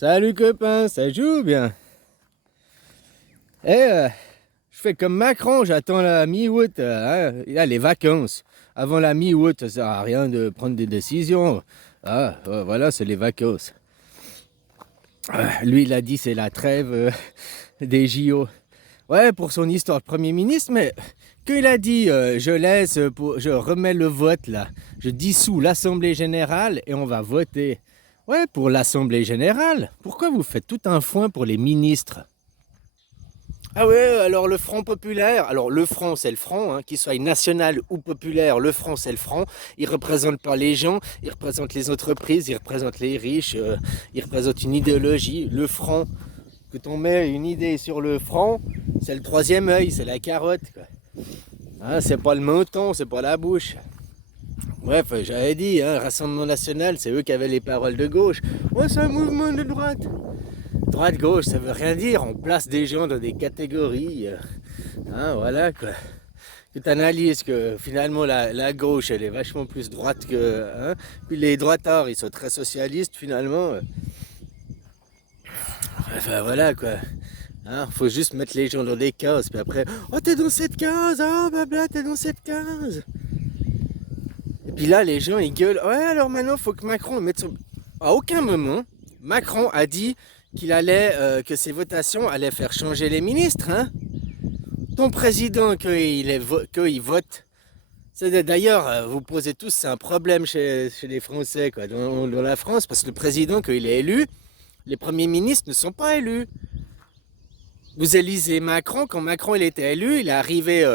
Salut copain, ça joue bien. Je fais comme Macron, j'attends la mi-août, il a les vacances. Avant la mi-août, ça sert à rien de prendre des décisions. Voilà, c'est les vacances. Lui, il a dit c'est la trêve des JO. Ouais, pour son histoire de Premier ministre, mais quand il a dit je remets le vote là, je dissous l'Assemblée Générale et on va voter. Ouais, pour l'Assemblée Générale. Pourquoi vous faites tout un foin pour les ministres? Ah ouais, alors le Front populaire, alors le Front c'est le Front, hein, qu'il soit national ou populaire, le Front c'est le Front. Il représente pas les gens, il représente les entreprises, il représente les riches, il représente une idéologie. Le Front, que on met une idée sur le front, c'est le troisième œil, c'est la carotte, quoi. Hein, c'est pas le menton, c'est pas la bouche. Bref, j'avais dit, hein, Rassemblement National, c'est eux qui avaient les paroles de gauche. Ouais, c'est un mouvement de droite. Droite-gauche, ça veut rien dire, on place des gens dans des catégories. Hein, voilà, quoi. Que tu analyses que finalement la gauche, elle est vachement plus droite que... Hein, puis les droitards, ils sont très socialistes, finalement. Enfin, voilà, quoi. Hein, faut juste mettre les gens dans des cases, puis après, oh t'es dans cette case, oh blabla, t'es dans cette case. Et puis là, les gens ils gueulent, ouais alors maintenant faut que Macron mette son... À aucun moment, Macron a dit qu'il allait, que ses votations allaient faire changer les ministres. Hein. Ton président, qu'il vote, d'ailleurs, vous posez tous, c'est un problème chez les Français, quoi, dans la France, parce que le président, quand il est élu, les premiers ministres ne sont pas élus. Vous élisez Macron, quand Macron il était élu, il est arrivé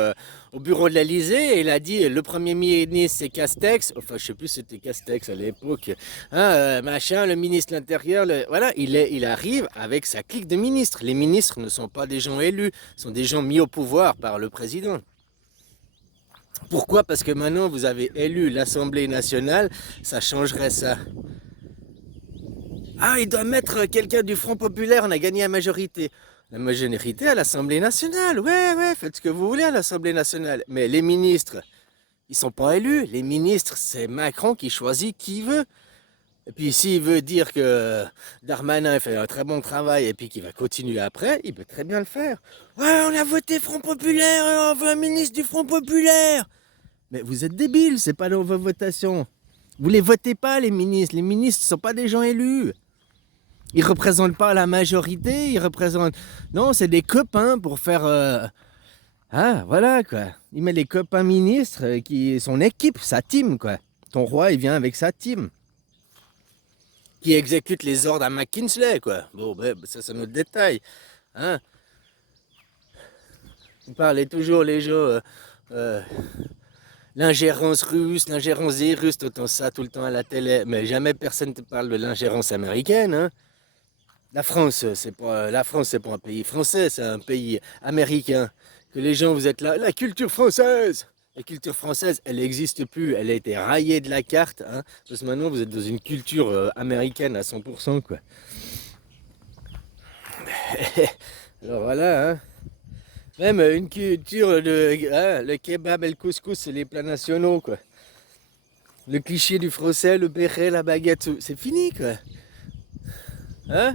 au bureau de l'Elysée et il a dit le premier ministre c'est Castex, enfin je sais plus si c'était Castex à l'époque, hein, machin, le ministre de l'Intérieur, voilà, il arrive avec sa clique de ministres. Les ministres ne sont pas des gens élus, sont des gens mis au pouvoir par le président. Pourquoi? Parce que maintenant vous avez élu l'Assemblée nationale, ça changerait ça. Ah, il doit mettre quelqu'un du Front populaire, on a gagné la majorité. La majorité à l'Assemblée nationale, ouais, faites ce que vous voulez à l'Assemblée nationale. Mais les ministres, ils sont pas élus. Les ministres, c'est Macron qui choisit qui il veut. Et puis s'il veut dire que Darmanin fait un très bon travail et puis qu'il va continuer après, il peut très bien le faire. Ouais, on a voté Front populaire, on veut un ministre du Front populaire. Mais vous êtes débiles, c'est pas dans vos votations. Vous les votez pas, les ministres. Les ministres ne sont pas des gens élus. Ils représentent pas la majorité, ils représentent... Non, c'est des copains pour faire... Ah, voilà, quoi. Il met les copains ministres, son équipe, sa team, quoi. Ton roi, il vient avec sa team. Qui exécute les ordres à McKinsey, quoi. Bon, ben, ça, c'est notre détail. Hein. Vous parlez toujours, les gens... l'ingérence russe, l'ingérence des Russes, t'entends ça tout le temps à la télé. Mais jamais personne ne te parle de l'ingérence américaine, hein. La France, c'est pas un pays français, c'est un pays américain. Que les gens, vous êtes là, la culture française. La culture française, elle n'existe plus, elle a été raillée de la carte. Hein, parce que maintenant, vous êtes dans une culture américaine à 100%, quoi. Alors voilà, hein. Même une culture le kebab et le couscous, c'est les plats nationaux, quoi. Le cliché du français, le béret, la baguette, c'est fini, quoi. Hein?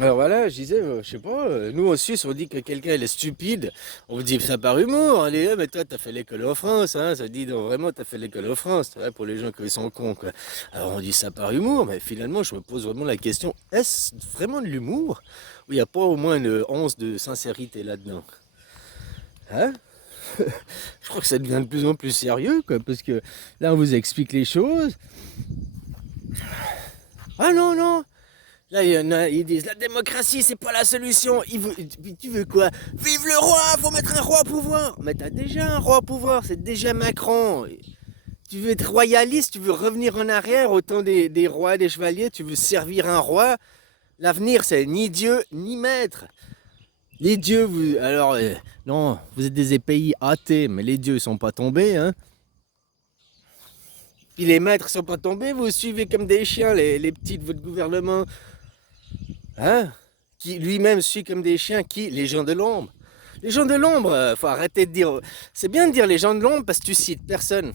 Alors voilà, je disais, je sais pas, nous en Suisse on dit que quelqu'un il est stupide, on vous dit ça par humour, on dit, mais toi t'as fait l'école en France, hein, ça dit donc, vraiment t'as fait l'école en France, ouais, pour les gens qui sont cons, quoi. Alors on dit ça par humour, mais finalement je me pose vraiment la question, est-ce vraiment de l'humour? Ou il n'y a pas au moins une once de sincérité là-dedans? Hein? Je crois que ça devient de plus en plus sérieux, quoi, parce que là on vous explique les choses. Ah non, non! Là, il y en a, ils disent la démocratie, c'est pas la solution. Tu veux quoi? Vive le roi, faut mettre un roi au pouvoir. Mais t'as déjà un roi au pouvoir, c'est déjà Macron. Tu veux être royaliste, tu veux revenir en arrière au temps des rois, des chevaliers, tu veux servir un roi. L'avenir, c'est ni Dieu, ni maître. Les dieux, alors, non, vous êtes des pays athées, mais les dieux ne sont pas tombés, hein. Puis les maîtres sont pas tombés, vous suivez comme des chiens les petits de votre gouvernement. Hein? Qui lui-même suit comme des chiens, qui? Les gens de l'ombre. Les gens de l'ombre, faut arrêter de dire... C'est bien de dire les gens de l'ombre parce que tu cites personne.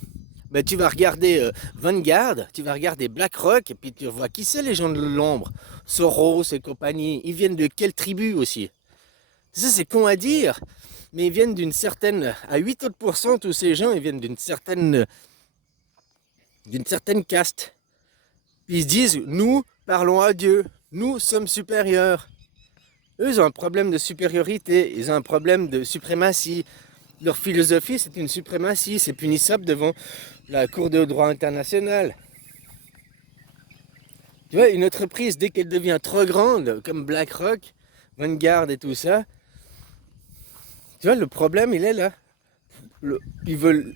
Ben, tu vas regarder Vanguard, tu vas regarder BlackRock, et puis tu vois qui c'est les gens de l'ombre. Soros et compagnie. Ils viennent de quelle tribu aussi? Ça, c'est con à dire, mais ils viennent d'une certaine... À 8 autres pourcents, tous ces gens, ils viennent d'une certaine caste. Puis ils se disent, nous parlons à Dieu, nous sommes supérieurs. Eux, ils ont un problème de supériorité, ils ont un problème de suprématie. Leur philosophie, c'est une suprématie, c'est punissable devant la Cour de droit international. Tu vois, une entreprise, dès qu'elle devient trop grande, comme BlackRock, Vanguard et tout ça, tu vois, le problème, il est là. Ils veulent...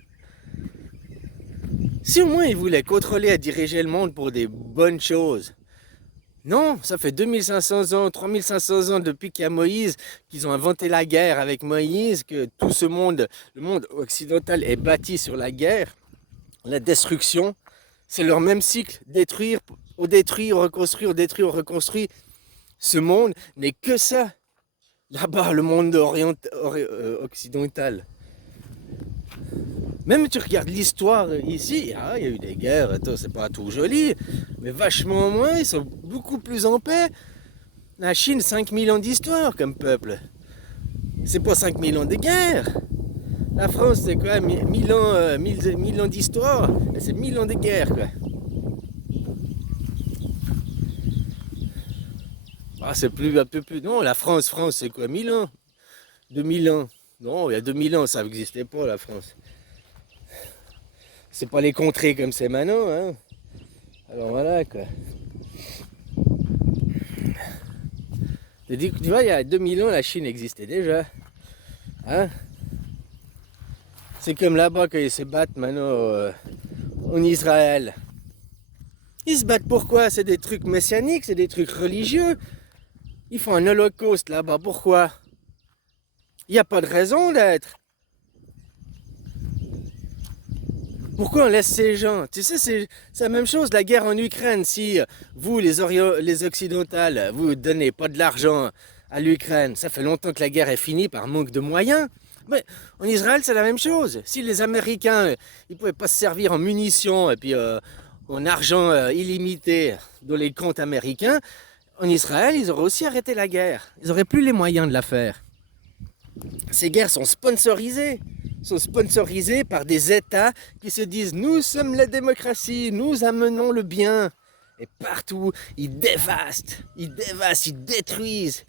Si au moins ils voulaient contrôler et diriger le monde pour des bonnes choses. Non, ça fait 2500 ans, 3500 ans depuis qu'il y a Moïse, qu'ils ont inventé la guerre avec Moïse, que tout ce monde, le monde occidental est bâti sur la guerre, la destruction. C'est leur même cycle, détruire, reconstruire, détruire, reconstruire. Ce monde n'est que ça. Là-bas, le monde occidental. Même tu regardes l'histoire ici, il y a eu des guerres, c'est pas tout joli, mais vachement moins, ils sont beaucoup plus en paix. La Chine, 5000 ans d'histoire comme peuple. C'est pas 5000 ans de guerre. La France, c'est quoi 1000 ans, 1000 ans d'histoire. C'est 1000 ans de guerre, quoi. Ah, c'est un peu plus. Non, la France, c'est quoi 1000 ans 2000 ans. Non, il y a 2000 ans, ça n'existait pas, la France. C'est pas les contrées comme c'est maintenant, hein. Alors voilà, quoi. Tu vois, il y a 2000 ans, la Chine existait déjà. Hein? C'est comme là-bas qu'ils se battent maintenant en Israël. Ils se battent pourquoi? C'est des trucs messianiques, c'est des trucs religieux. Ils font un holocauste là-bas, pourquoi? Il n'y a pas de raison d'être. Pourquoi on laisse ces gens? Tu sais, c'est la même chose, la guerre en Ukraine. Si vous, les occidentales, vous donnez pas de l'argent à l'Ukraine, ça fait longtemps que la guerre est finie par manque de moyens. Mais en Israël, c'est la même chose. Si les Américains, ils pouvaient pas se servir en munitions et puis en argent illimité dans les comptes américains, en Israël, ils auraient aussi arrêté la guerre. Ils n'auraient plus les moyens de la faire. Ces guerres sont sponsorisées par des États qui se disent nous sommes la démocratie, nous amenons le bien. Et partout, ils dévastent, ils détruisent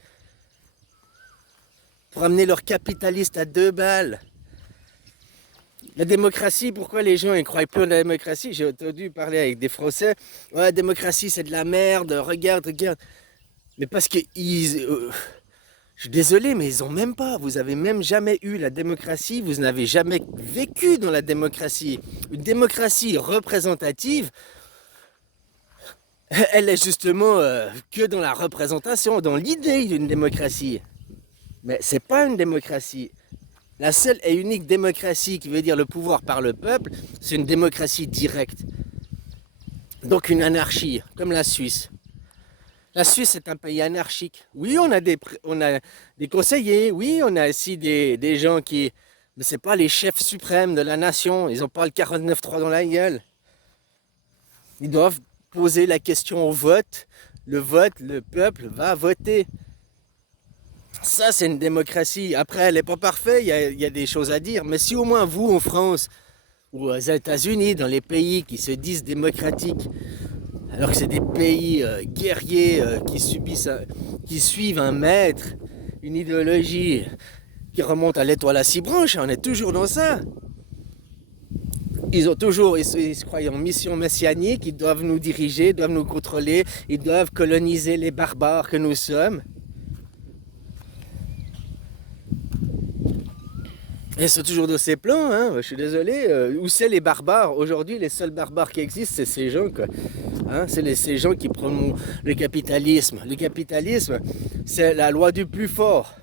pour amener leurs capitalistes à 2 balles. La démocratie, pourquoi les gens ne croient plus en la démocratie? J'ai entendu parler avec des Français, ouais, la démocratie c'est de la merde, regarde. Mais parce qu'ils... je suis désolé, mais ils ont même pas. Vous avez même jamais eu la démocratie. Vous n'avez jamais vécu dans la démocratie. Une démocratie représentative, elle est justement que dans la représentation, dans l'idée d'une démocratie. Mais c'est pas une démocratie. La seule et unique démocratie qui veut dire le pouvoir par le peuple, c'est une démocratie directe. Donc une anarchie, comme la Suisse. La Suisse est un pays anarchique. Oui, on a des conseillers, oui, on a aussi des gens qui... Mais ce n'est pas les chefs suprêmes de la nation, ils n'ont pas le 49-3 dans la gueule. Ils doivent poser la question au vote. Le peuple va voter. Ça, c'est une démocratie. Après, elle n'est pas parfaite, il y a des choses à dire. Mais si au moins vous, en France, ou aux États-Unis, dans les pays qui se disent démocratiques, alors que c'est des pays guerriers qui suivent un maître, une idéologie qui remonte à l'étoile à 6 branches, on est toujours dans ça. Ils se croient en mission messianique, ils doivent nous diriger, ils doivent nous contrôler, ils doivent coloniser les barbares que nous sommes. Et c'est toujours de ces plans, hein. Je suis désolé. Où c'est les barbares? Aujourd'hui, les seuls barbares qui existent, c'est ces gens, quoi. Hein, c'est ces gens qui prennent le capitalisme. Le capitalisme, c'est la loi du plus fort.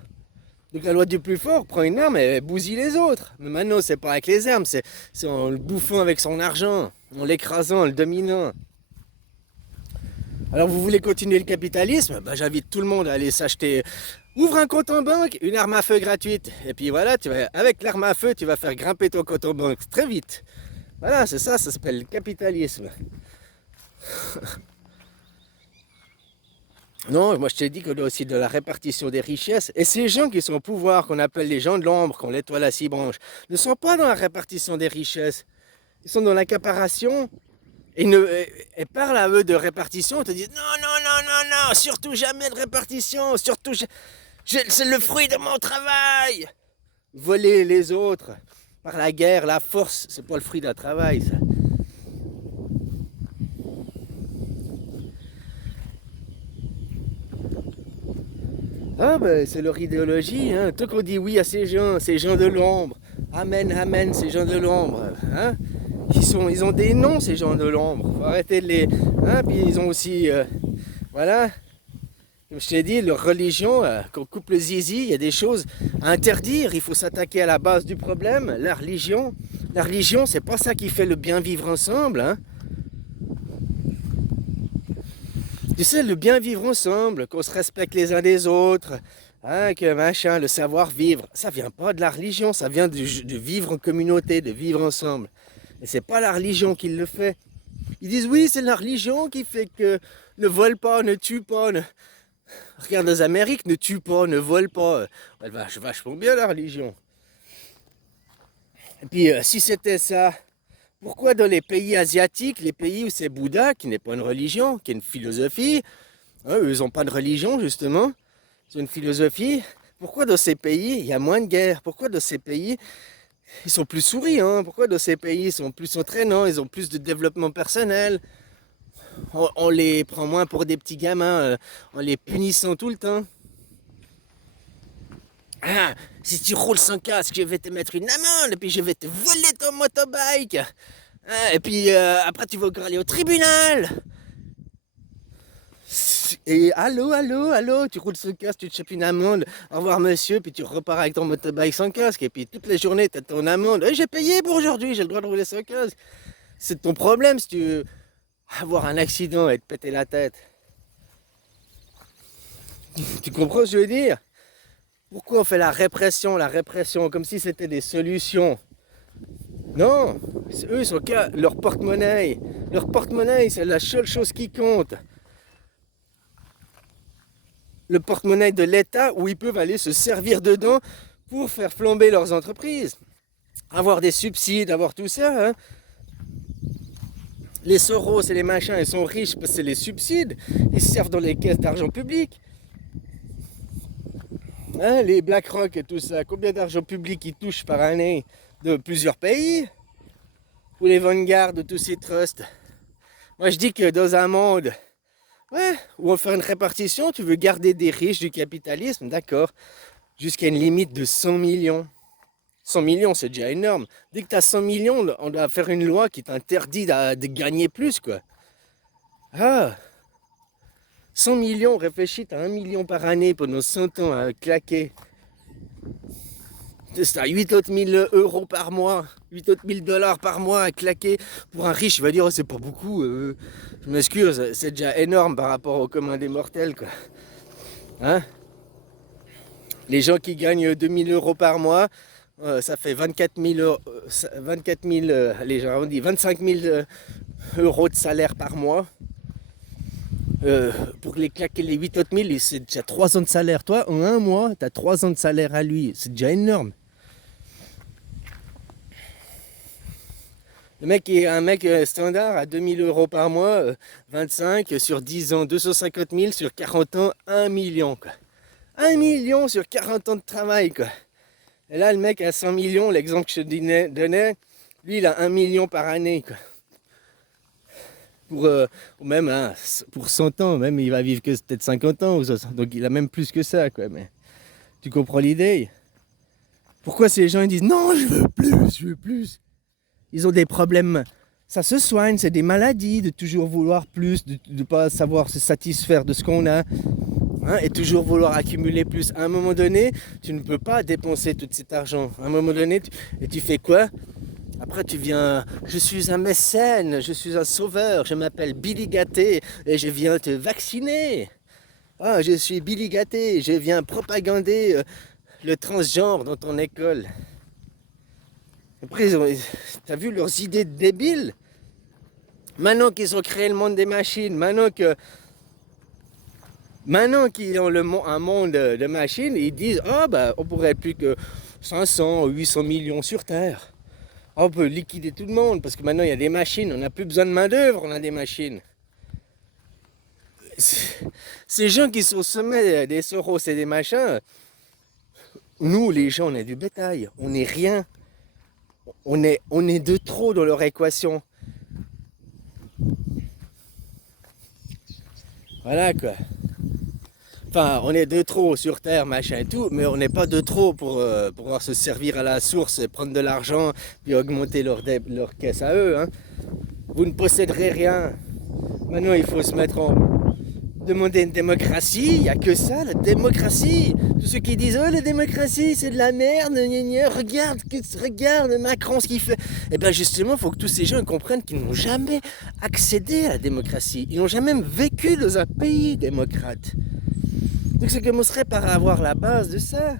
Donc la loi du plus fort prend une arme et bousille les autres. Mais maintenant, c'est pas avec les armes, c'est en le bouffant avec son argent, en l'écrasant, en le dominant. Alors vous voulez continuer le capitalisme? Ben, j'invite tout le monde à aller s'acheter... Ouvre un compte en banque, une arme à feu gratuite. Et puis voilà, avec l'arme à feu, tu vas faire grimper ton compte en banque très vite. Voilà, c'est ça, ça s'appelle le capitalisme. Non, moi je t'ai dit qu'on a aussi de la répartition des richesses. Et ces gens qui sont au pouvoir, qu'on appelle les gens de l'ombre, qu'on l'étoile à six branches, ne sont pas dans la répartition des richesses. Ils sont dans l'accaparation. Et parlent à eux de répartition, ils te disent non, non, non, non, non, surtout jamais de répartition, surtout, c'est le fruit de mon travail. Voler les autres par la guerre, la force, c'est pas le fruit d'un travail, ça. Ah ben c'est leur idéologie, hein. Tout qu'on dit oui à ces gens de l'ombre. Amen, amen, ces gens de l'ombre. Hein. Ils ont des noms, ces gens de l'ombre. Faut arrêter de les. Hein. Puis ils ont aussi. Voilà. Comme je t'ai dit, leur religion, qu'on coupe le zizi, il y a des choses à interdire. Il faut s'attaquer à la base du problème, la religion. La religion, c'est pas ça qui fait le bien vivre ensemble. Hein. Tu sais, le bien vivre ensemble, qu'on se respecte les uns des autres, hein, que machin, le savoir-vivre, ça vient pas de la religion, ça vient de vivre en communauté, de vivre ensemble. Et c'est pas la religion qui le fait. Ils disent oui, c'est la religion qui fait que ne vole pas, ne tue pas. Regarde les Amériques, ne tue pas, ne vole pas. Elle va vachement bien la religion. Et puis si c'était ça, pourquoi dans les pays asiatiques, les pays où c'est Bouddha, qui n'est pas une religion, qui est une philosophie, hein, eux, ils n'ont pas de religion justement, c'est une philosophie, pourquoi dans ces pays, il y a moins de guerre? Pourquoi dans ces pays, ils sont plus souriants? Pourquoi dans ces pays, ils sont plus entraînants? Ils ont plus de développement personnel? On les prend moins pour des petits gamins en les punissant tout le temps. Ah, si tu roules sans casque, je vais te mettre une amende, et puis je vais te voler ton motobike. Ah, et puis après, tu vas encore aller au tribunal. Et allô, allô, allô, tu roules sans casque, tu te chopes une amende. Au revoir, monsieur, puis tu repars avec ton motobike sans casque. Et puis toutes les journées, tu as ton amende. J'ai payé pour aujourd'hui, j'ai le droit de rouler sans casque. C'est ton problème si tu veux avoir un accident et te péter la tête. Tu comprends ce que je veux dire? Pourquoi on fait la répression, comme si c'était des solutions? Non, eux, ils sont qu'à leur porte-monnaie. Leur porte-monnaie, c'est la seule chose qui compte. Le porte-monnaie de l'État où ils peuvent aller se servir dedans pour faire flamber leurs entreprises. Avoir des subsides, avoir tout ça. Hein. Les Soros et les machins, ils sont riches parce que c'est les subsides. Ils se servent dans les caisses d'argent public. Hein, les BlackRock et tout ça, combien d'argent public ils touchent par année de plusieurs pays? Ou les Vanguard de tous ces trusts. Moi je dis que dans un monde où on fait une répartition, tu veux garder des riches du capitalisme, d'accord, jusqu'à une limite de 100 millions. 100 millions, c'est déjà énorme. Dès que tu as 100 millions, on doit faire une loi qui t'interdit de gagner plus, quoi. Ah, 100 millions, réfléchis, tu as 1 million par année pendant 100 ans à claquer. C'est à 8 autres 1000 euros par mois, 8 autres 1000 dollars par mois à claquer pour un riche. Il va dire, oh, c'est pas beaucoup, je m'excuse, c'est déjà énorme par rapport au commun des mortels, quoi. Hein? Les gens qui gagnent 2000 euros par mois, ça fait 24 000, 24 000 allez, j'ai arrondi, 25 000 euros de salaire par mois. Pour les claquer les 8 autres 1000, c'est déjà 3 ans de salaire. Toi, en un mois, tu as 3 ans de salaire à lui. C'est déjà énorme. Le mec est un mec standard à 2000 euros par mois, 25 sur 10 ans, 250 000 sur 40 ans, 1 million. Quoi. 1 million sur 40 ans de travail. Quoi. Et là, le mec a 100 millions, l'exemple que je te donnais, lui, il a 1 million par année. Quoi. Même hein, pour 100 ans, même il va vivre que peut-être 50 ans, donc il a même plus que ça. Quoi. Mais tu comprends l'idée? Pourquoi ces gens ils disent non, je veux plus, je veux plus? Ils ont des problèmes, ça se soigne, c'est des maladies de toujours vouloir plus, de ne pas savoir se satisfaire de ce qu'on a, hein, et toujours vouloir accumuler plus. À un moment donné, tu ne peux pas dépenser tout cet argent. À un moment donné, tu fais quoi? Après tu viens, je suis un mécène, je suis un sauveur, je m'appelle Billy Gatté et je viens te vacciner. Ah, je suis Billy Gatté, je viens propagander le transgenre dans ton école. Après, t'as vu leurs idées débiles? Maintenant qu'ils ont créé le monde des machines, maintenant qu'ils ont un monde de machines, ils disent ah bah on pourrait être plus que 500, 800 millions sur Terre. Ah, on peut liquider tout le monde parce que maintenant il y a des machines, on n'a plus besoin de main-d'œuvre, on a des machines. Ces gens qui sont au sommet des Soros et des machins, nous les gens on est du bétail, on n'est rien, on est de trop dans leur équation. Voilà quoi. Enfin, on est de trop sur Terre, machin et tout, mais on n'est pas de trop pour pouvoir se servir à la source, et prendre de l'argent, puis augmenter leur caisse à eux. Hein. Vous ne posséderez rien. Maintenant, il faut se mettre en... Demander une démocratie, il n'y a que ça, la démocratie. Tous ceux qui disent « Oh, la démocratie, c'est de la merde, gna gna, regarde Macron ce qu'il fait ». Eh bien justement, il faut que tous ces gens comprennent qu'ils n'ont jamais accédé à la démocratie. Ils n'ont jamais vécu dans un pays démocrate. Donc ça commencerait par avoir la base de ça.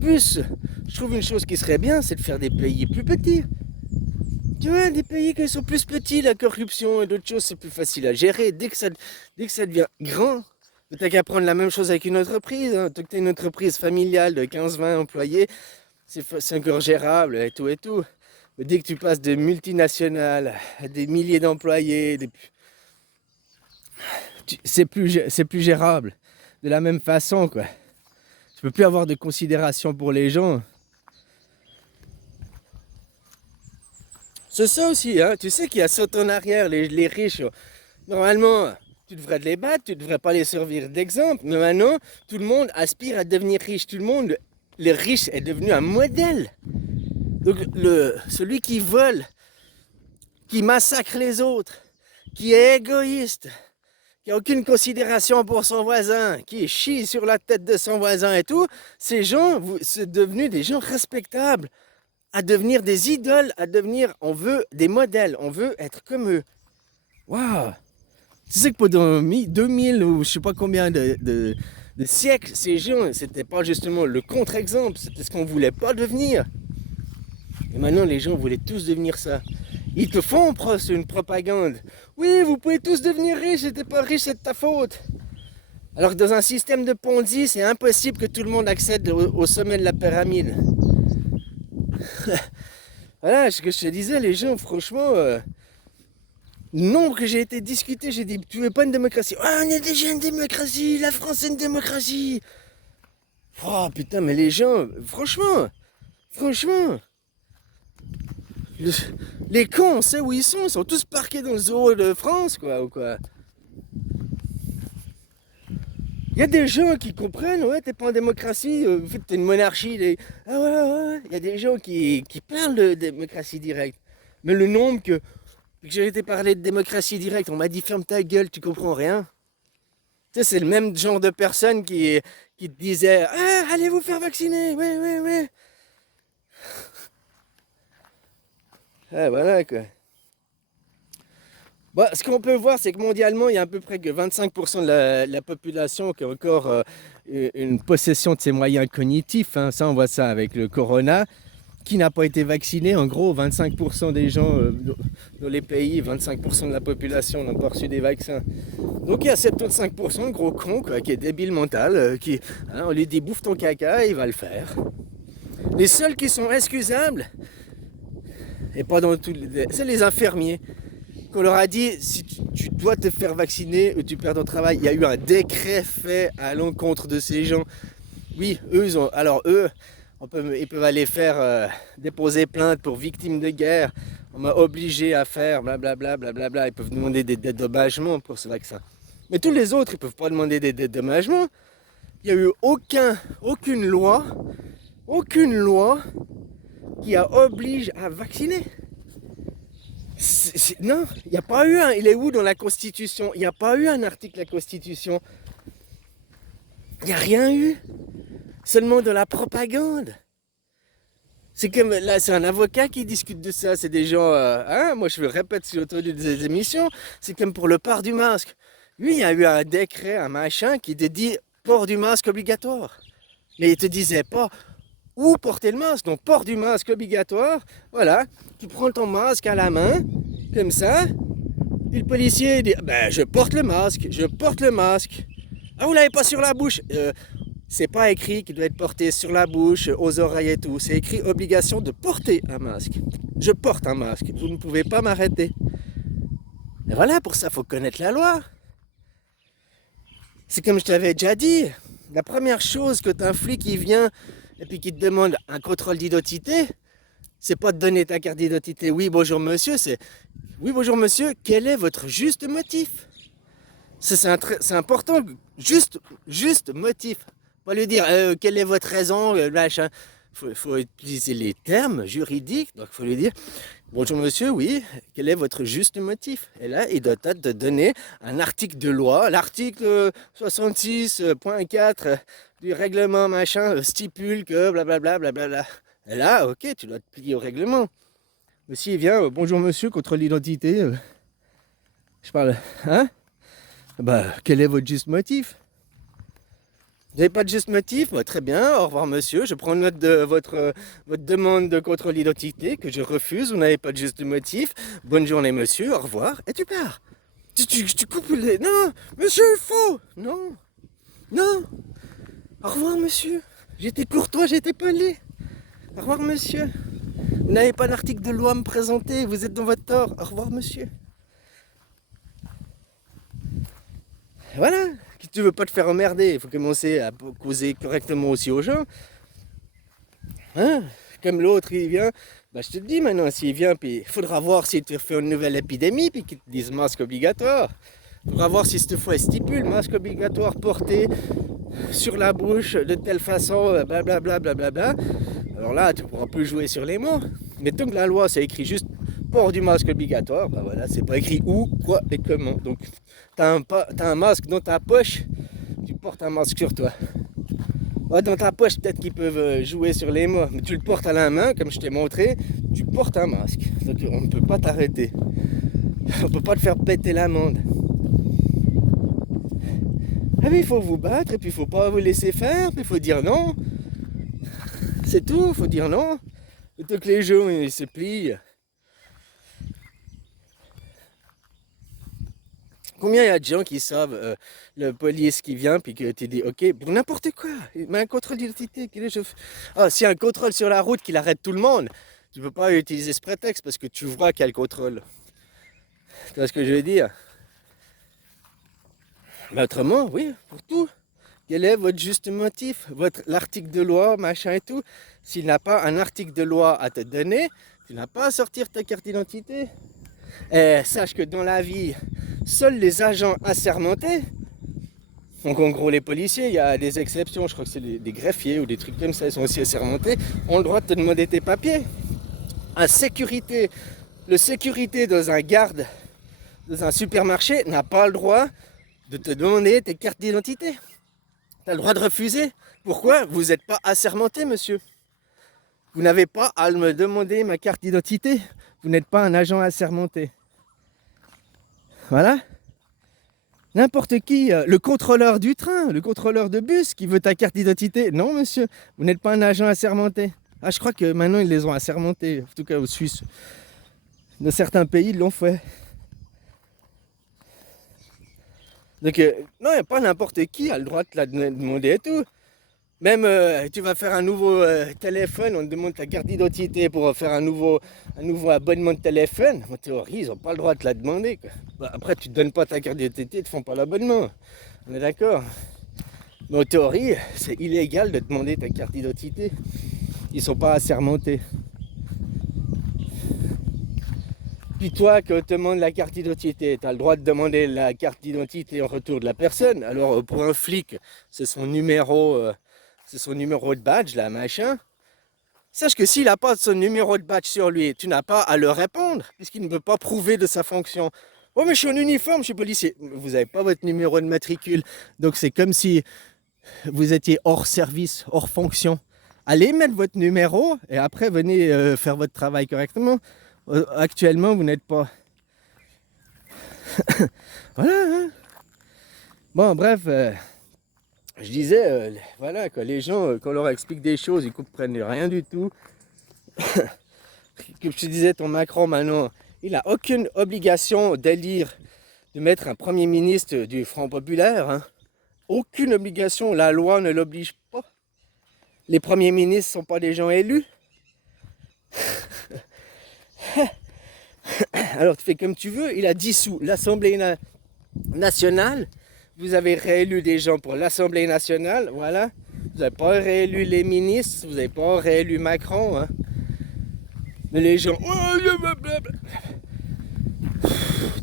Plus, je trouve une chose qui serait bien, c'est de faire des pays plus petits. Tu vois, des pays qui sont plus petits, la corruption et d'autres choses, c'est plus facile à gérer. Dès que ça devient grand, t'as qu'à prendre la même chose avec une entreprise. Hein. Tant que tu as une entreprise familiale de 15-20 employés, c'est encore gérable et tout et tout. Mais dès que tu passes de multinationales à des milliers d'employés, c'est plus gérable. De la même façon, quoi. Tu peux plus avoir de considération pour les gens. C'est ça aussi, hein. Tu sais qu'il y a ça en arrière, les riches. Normalement, tu devrais les battre, tu devrais pas les servir d'exemple. Mais maintenant, tout le monde aspire à devenir riche. Tout le monde, le riche est devenu un modèle. Donc, celui qui vole, qui massacre les autres, qui est égoïste, qui n'a aucune considération pour son voisin, qui chie sur la tête de son voisin et tout, ces gens, c'est devenu des gens respectables, à devenir des idoles, on veut des modèles, on veut être comme eux. Waouh! Tu sais que pendant 2000 ou je sais pas combien de siècles, ces gens, c'était pas justement le contre-exemple, c'était ce qu'on voulait pas devenir. Et maintenant, les gens voulaient tous devenir ça. Ils te font une propagande. Oui, vous pouvez tous devenir riches, si t'es pas riche, c'est de ta faute. Alors que dans un système de Ponzi, c'est impossible que tout le monde accède au sommet de la pyramide. Voilà ce que je te disais, les gens, franchement, le nombre que j'ai été discuté, j'ai dit, tu veux pas une démocratie? Ah, on est déjà une démocratie, la France est une démocratie. Oh putain, mais les gens, franchement, les cons, on sait où ils sont tous parqués dans le zoo de France, quoi, ou quoi. Il y a des gens qui comprennent, ouais, t'es pas en démocratie, en fait, t'es une monarchie. Ah ouais. Il y a des gens qui parlent de démocratie directe. Mais le nombre que j'ai été parler de démocratie directe, on m'a dit ferme ta gueule, tu comprends rien. Tu sais, c'est le même genre de personne qui te disait ah, allez vous faire vacciner, ouais. Ah, voilà quoi. Bon, ce qu'on peut voir, c'est que mondialement, il y a à peu près que 25% de la population qui a encore une possession de ses moyens cognitifs. Hein. Ça, on voit ça avec le corona, qui n'a pas été vacciné. En gros, 25% des gens dans les pays, 25% de la population n'ont pas reçu des vaccins. Donc il y a 75% de gros cons quoi, qui est débile mental, on lui dit bouffe ton caca, il va le faire. Les seuls qui sont excusables, et pas dans tous c'est les infirmiers. Qu'on leur a dit, si tu dois te faire vacciner ou tu perds ton travail, il y a eu un décret fait à l'encontre de ces gens. Oui, eux, ils peuvent aller faire déposer plainte pour victimes de guerre. On m'a obligé à faire blablabla. Ils peuvent demander des dédommagements pour ce vaccin. Mais tous les autres, ils ne peuvent pas demander des dédommagements. Il n'y a eu aucune loi qui oblige à vacciner. Non, il n'y a pas eu il est où dans la Constitution? Il n'y a pas eu un article de la Constitution. Il n'y a rien eu. Seulement de la propagande. C'est comme, là, c'est un avocat qui discute de ça. C'est des gens, moi je le répète sur des émissions, c'est comme pour le port du masque. Lui, il y a eu un décret, un machin qui te dit port du masque obligatoire. Mais il te disait pas, ou porter le masque. Donc port du masque obligatoire, voilà, tu prends ton masque à la main, comme ça, et le policier dit, ben je porte le masque, je porte le masque. Ah, vous l'avez pas sur la bouche. C'est pas écrit qu'il doit être porté sur la bouche, aux oreilles et tout. C'est écrit obligation de porter un masque. Je porte un masque, vous ne pouvez pas m'arrêter. Et voilà, pour ça, il faut connaître la loi. C'est comme je t'avais déjà dit, la première chose que t'as un flic qui vient et puis qui te demande un contrôle d'identité, c'est pas de donner ta carte d'identité. Oui, bonjour monsieur, c'est oui, bonjour monsieur, quel est votre juste motif? C'est important, juste motif. Pas lui dire quelle est votre raison, machin. Faut utiliser les termes juridiques, donc il faut lui dire bonjour monsieur, oui, quel est votre juste motif? Et là, il doit te donner un article de loi, l'article 66.4 du règlement machin stipule que blablabla, blablabla. Et là, ok, tu dois te plier au règlement. Mais s'il vient, bonjour monsieur, contre l'identité, je parle, hein? Bah, quel est votre juste motif? Vous n'avez pas de juste motif? Bah, très bien, au revoir monsieur, je prends note de votre demande de contrôle d'identité que je refuse, vous n'avez pas de juste motif. Bonne journée monsieur, au revoir, et tu pars. Tu coupes les... Non, monsieur, il faut. Non, non, au revoir monsieur. J'étais courtois, j'étais poli. Au revoir monsieur. Vous n'avez pas d'article de loi à me présenter, vous êtes dans votre tort. Au revoir monsieur. Voilà, si tu veux pas te faire emmerder, il faut commencer à causer correctement aussi aux gens. Hein? Comme l'autre, il vient, bah, je te dis maintenant, s'il vient, puis il faudra voir s'il te fait une nouvelle épidémie, puis qu'ils te disent masque obligatoire. Il faudra voir si cette fois il stipule masque obligatoire porté sur la bouche de telle façon, blablabla, blablabla. Alors là, tu pourras plus jouer sur les mots. Mais tant que la loi, c'est écrit juste port du masque obligatoire, bah voilà, c'est pas écrit où, quoi et comment. Donc, t'as un masque dans ta poche, tu portes un masque sur toi. Ouais, dans ta poche, peut-être qu'ils peuvent jouer sur les mots, mais tu le portes à la main, comme je t'ai montré, tu portes un masque. Donc, on ne peut pas t'arrêter. On ne peut pas te faire péter l'amende. Ah oui, il faut vous battre, et puis il faut pas vous laisser faire, puis il faut dire non. C'est tout, il faut dire non. Plutôt que les gens ils se plient. Combien il y a de gens qui savent le police qui vient puis que tu dis ok pour n'importe quoi, mais un contrôle d'identité, ah s'il y a un contrôle sur la route qu'il arrête tout le monde, tu peux pas utiliser ce prétexte parce que tu vois qu'il y a le contrôle. Tu vois ce que je veux dire? Mais autrement, oui, pour tout. Quel est votre juste motif? L'article de loi, machin et tout. S'il n'a pas un article de loi à te donner, tu n'as pas à sortir ta carte d'identité. Et sache que dans la vie, seuls les agents assermentés, donc en gros les policiers, il y a des exceptions, je crois que c'est des greffiers ou des trucs comme ça, ils sont aussi assermentés, ont le droit de te demander tes papiers. Le sécurité dans un garde, dans un supermarché, n'a pas le droit de te demander tes cartes d'identité. Tu as le droit de refuser. Pourquoi? Vous n'êtes pas assermenté, monsieur. Vous n'avez pas à me demander ma carte d'identité. Vous n'êtes pas un agent assermenté. Voilà. N'importe qui, le contrôleur du train, le contrôleur de bus qui veut ta carte d'identité. Non, monsieur, vous n'êtes pas un agent assermenté. Ah, je crois que maintenant ils les ont assermentés, en tout cas aux Suisses. Dans certains pays, ils l'ont fait. Donc, non, il n'y a pas n'importe qui a le droit de te la demander et tout. Même, tu vas faire un nouveau téléphone, on te demande ta carte d'identité pour faire un nouveau abonnement de téléphone. En théorie, ils n'ont pas le droit de te la demander, quoi. Bah, après, tu ne donnes pas ta carte d'identité, ils ne te font pas l'abonnement. On est d'accord? Mais en théorie, c'est illégal de demander ta carte d'identité. Ils ne sont pas assermentés. Puis toi, quand on te demande la carte d'identité, tu as le droit de demander la carte d'identité en retour de la personne. Alors, pour un flic, c'est son numéro de badge, là, machin. Sache que s'il n'a pas son numéro de badge sur lui, tu n'as pas à le répondre, puisqu'il ne peut pas prouver de sa fonction. Oh, mais je suis en uniforme, je suis policier. Vous n'avez pas votre numéro de matricule. Donc, c'est comme si vous étiez hors service, hors fonction. Allez mettre votre numéro et après, venez faire votre travail correctement. Actuellement, vous n'êtes pas. Voilà, hein? Bon, bref. Je disais, voilà, quoi, les gens, quand on leur explique des choses, ils comprennent rien du tout. Comme je te disais, ton Macron, maintenant, il n'a aucune obligation d'élire, de mettre un premier ministre du Front Populaire. Hein. Aucune obligation, la loi ne l'oblige pas. Les premiers ministres ne sont pas des gens élus. Alors tu fais comme tu veux, il a dissous l'Assemblée nationale. Vous avez réélu des gens pour l'Assemblée nationale, voilà. Vous n'avez pas réélu les ministres, vous n'avez pas réélu Macron. Hein. Mais les gens,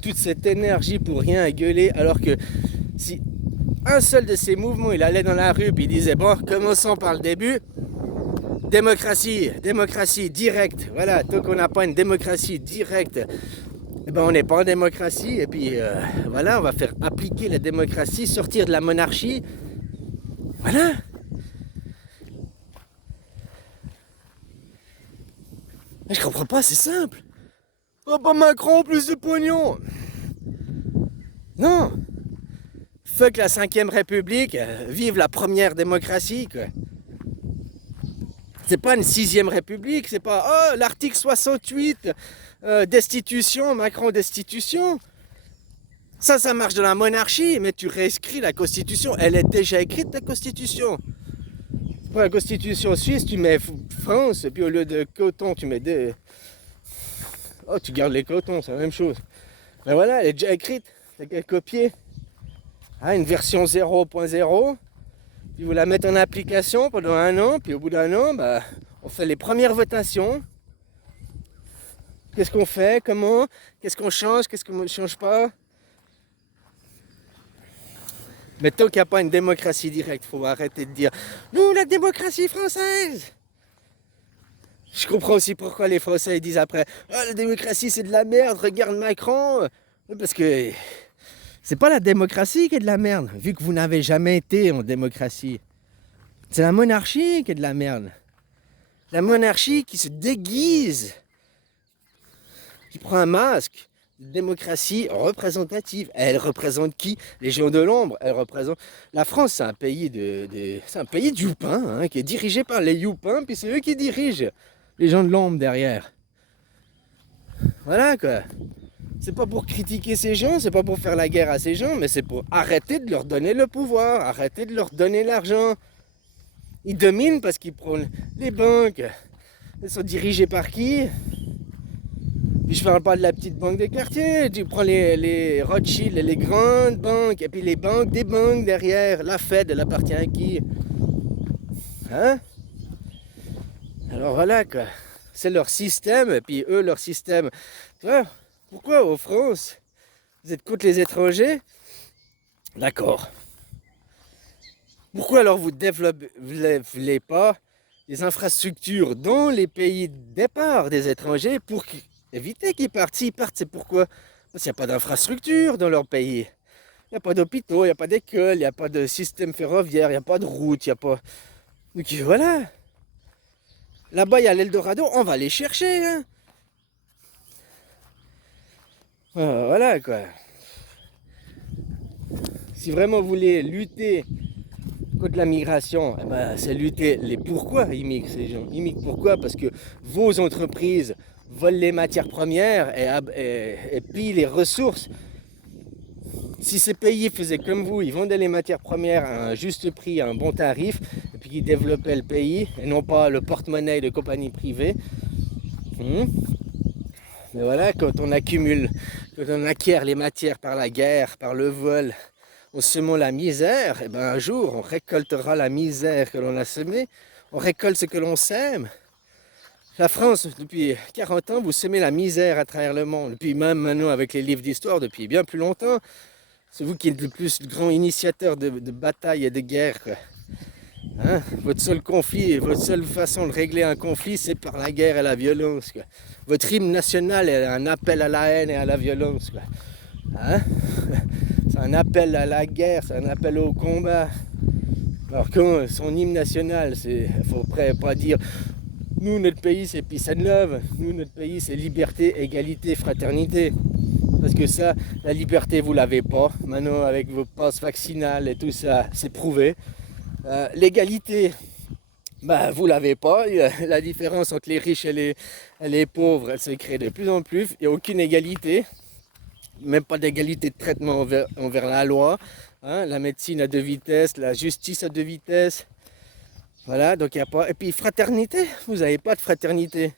toute cette énergie pour rien à gueuler, alors que si un seul de ces mouvements, il allait dans la rue et il disait, bon, commençons par le début, démocratie, démocratie directe, voilà, tant qu'on n'a pas une démocratie directe, eh ben on n'est pas en démocratie, et puis voilà, on va faire appliquer la démocratie, sortir de la monarchie, voilà. Mais je comprends pas, c'est simple. Oh, pas Macron, plus de pognon. Non. Fuck la 5ème République, vive la première démocratie, quoi. C'est pas une 6ème République, c'est pas oh l'article 68, destitution, Macron destitution. Ça marche dans la monarchie, mais tu réécris la constitution, elle est déjà écrite la constitution. Pour la constitution suisse, tu mets France, et puis au lieu de coton, tu mets des. Oh, tu gardes les cotons, c'est la même chose. Mais voilà, elle est déjà écrite, t'as qu'à copier. Ah, une version 0.0. Puis vous la mettez en application pendant 1 an, puis au bout d'1 an, bah, on fait les premières votations. Qu'est-ce qu'on fait? Comment? Qu'est-ce qu'on change? Qu'est-ce qu'on ne change pas? Mais tant qu'il n'y a pas une démocratie directe, il faut arrêter de dire « Nous, la démocratie française !» Je comprends aussi pourquoi les Français disent après « Oh, la démocratie, c'est de la merde, regarde Macron !» Parce que c'est pas la démocratie qui est de la merde, vu que vous n'avez jamais été en démocratie. C'est la monarchie qui est de la merde. La monarchie qui se déguise, qui prend un masque. Démocratie représentative. Elle représente qui? Les gens de l'ombre. Elle représente. La France, c'est un pays c'est un pays de youpins, hein, qui est dirigé par les youpins, puis c'est eux qui dirigent les gens de l'ombre derrière. Voilà quoi. C'est pas pour critiquer ces gens, c'est pas pour faire la guerre à ces gens, mais c'est pour arrêter de leur donner le pouvoir, arrêter de leur donner l'argent. Ils dominent parce qu'ils prennent les banques. Elles sont dirigées par qui? Puis je parle pas de la petite banque de quartier, tu prends les Rothschild et les grandes banques, et puis les banques des banques derrière. La Fed, elle appartient à qui? Hein? Alors voilà quoi. C'est leur système, et puis eux, leur système. Tu vois? Pourquoi en France, vous êtes contre les étrangers? D'accord. Pourquoi alors vous ne développez pas des infrastructures dans les pays de départ des étrangers pour éviter qu'ils partent? S'ils partent, c'est pourquoi? Parce qu'il n'y a pas d'infrastructure dans leur pays. Il n'y a pas d'hôpitaux, il n'y a pas d'école, il n'y a pas de système ferroviaire, il n'y a pas de route, il n'y a pas... Donc voilà. Là-bas, il y a l'Eldorado, on va les chercher. Hein. Voilà quoi. Si vraiment vous voulez lutter contre la migration, eh ben, c'est lutter les pourquoi ils migrent ces gens. Ils migrent pourquoi? Parce que vos entreprises volent les matières premières et pillent les ressources. Si ces pays faisaient comme vous, ils vendaient les matières premières à un juste prix, à un bon tarif, et puis ils développaient le pays, et non pas le porte-monnaie de compagnies privées. Mais voilà, quand on acquiert les matières par la guerre, par le vol, en semant la misère, et ben un jour on récoltera la misère que l'on a semée, on récolte ce que l'on sème. La France, depuis 40 ans, vous semez la misère à travers le monde, depuis même maintenant avec les livres d'histoire, depuis bien plus longtemps. C'est vous qui êtes le plus grand initiateur de bataille et de guerre. Quoi. Hein? Votre seul conflit, votre seule façon de régler un conflit, c'est par la guerre et la violence. Quoi. Votre hymne national est un appel à la haine et à la violence. Quoi. Hein? C'est un appel à la guerre, c'est un appel au combat. Alors quand son hymne national, il ne faut pas dire nous, notre pays, c'est peace and love. Nous, notre pays, c'est liberté, égalité, fraternité. Parce que ça, la liberté, vous l'avez pas. Maintenant, avec vos passes vaccinales et tout ça, c'est prouvé. L'égalité, bah, vous l'avez pas. La différence entre les riches et les pauvres, elle se crée de plus en plus. Il n'y a aucune égalité, même pas d'égalité de traitement envers la loi. Hein. La médecine à deux vitesses, la justice à deux vitesses. Voilà, donc il n'y a pas. Et puis fraternité, vous n'avez pas de fraternité.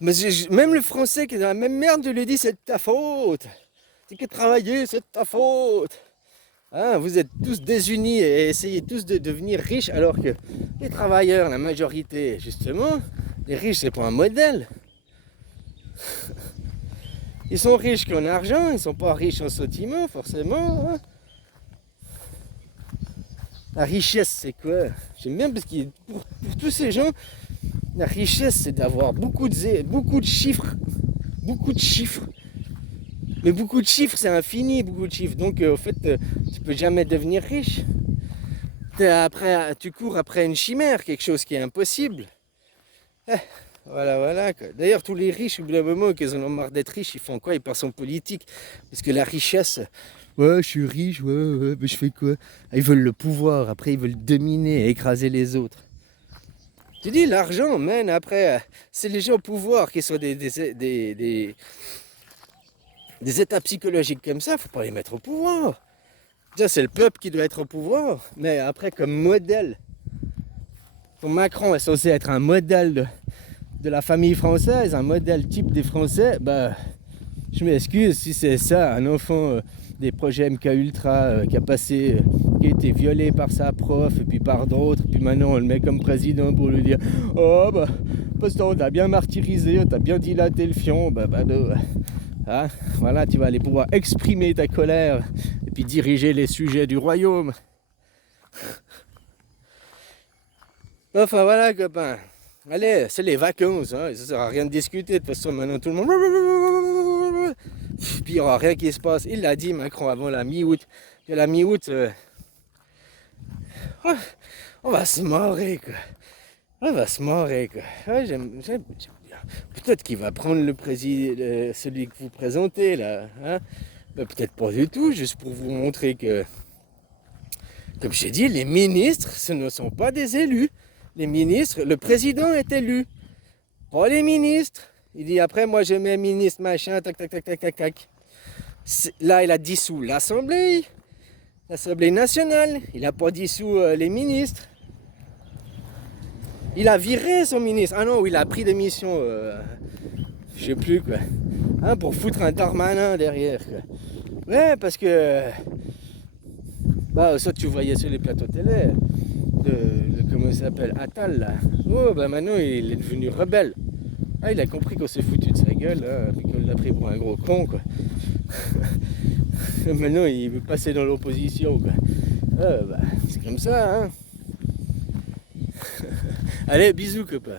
Mais même le français qui est dans la même merde, je lui dis c'est de ta faute. C'est que travailler, c'est de ta faute. Hein, vous êtes tous désunis et essayez tous de devenir riches alors que les travailleurs, la majorité, justement, les riches, c'est pas un modèle. Ils sont riches qu'en argent, ils sont pas riches en sentiments, forcément. Hein. La richesse, c'est quoi? J'aime bien parce que pour tous ces gens, la richesse, c'est d'avoir beaucoup de chiffres. Beaucoup de chiffres. Mais beaucoup de chiffres, c'est infini, beaucoup de chiffres. Donc, au fait, tu peux jamais devenir riche. Tu cours après une chimère, quelque chose qui est impossible. Voilà, voilà. D'ailleurs, tous les riches, au bout d'un moment, qu'ils en ont marre d'être riches, ils font quoi? Ils passent en politique. Parce que la richesse, ouais, je suis riche, ouais, mais je fais quoi? Ils veulent le pouvoir, après ils veulent dominer, écraser les autres. Tu dis, l'argent mène après, c'est les gens au pouvoir qui sont des états psychologiques comme ça, faut pas les mettre au pouvoir. Déjà, c'est le peuple qui doit être au pouvoir, mais après, comme modèle, ton Macron est censé être un modèle de la famille française, un modèle type des Français, bah, je m'excuse si c'est ça, un enfant des projets MK Ultra qui a été violé par sa prof et puis par d'autres, puis maintenant on le met comme président pour lui dire oh bah, parce qu'on t'a bien martyrisé, on t'a bien dilaté le fion, hein, voilà, tu vas aller pouvoir exprimer ta colère et puis diriger les sujets du royaume. Enfin voilà copains, allez, c'est les vacances, hein, ça sert à rien de discuter, de toute façon maintenant tout le monde... Puis il n'y aura rien qui se passe. Il l'a dit Macron avant la mi-août. Puis à la mi-août, on va se marrer quoi. On va se marrer quoi. Ouais, j'aime bien. Peut-être qu'il va prendre le président, celui que vous présentez là. Hein, mais peut-être pas du tout, juste pour vous montrer que, comme j'ai dit, les ministres, ce ne sont pas des élus. Les ministres, le président est élu. Pas les ministres. Il dit après, moi je mets ministre, machin, tac, tac, tac, tac, tac, tac. Là, il a dissous l'Assemblée nationale. Il n'a pas dissous les ministres. Il a viré son ministre. Ah non, il a pris des missions, je sais plus quoi. Hein, pour foutre un Darmanin derrière quoi. Ouais, parce que, bah, ça tu voyais sur les plateaux télé, comment il s'appelle, Attal là. Oh, bah maintenant il est devenu rebelle. Ah, il a compris qu'on s'est foutu de sa gueule, hein, puis qu'on l'a pris pour un gros con, quoi. Maintenant, il veut passer dans l'opposition, quoi. Bah, c'est comme ça, hein. Allez, bisous, copain.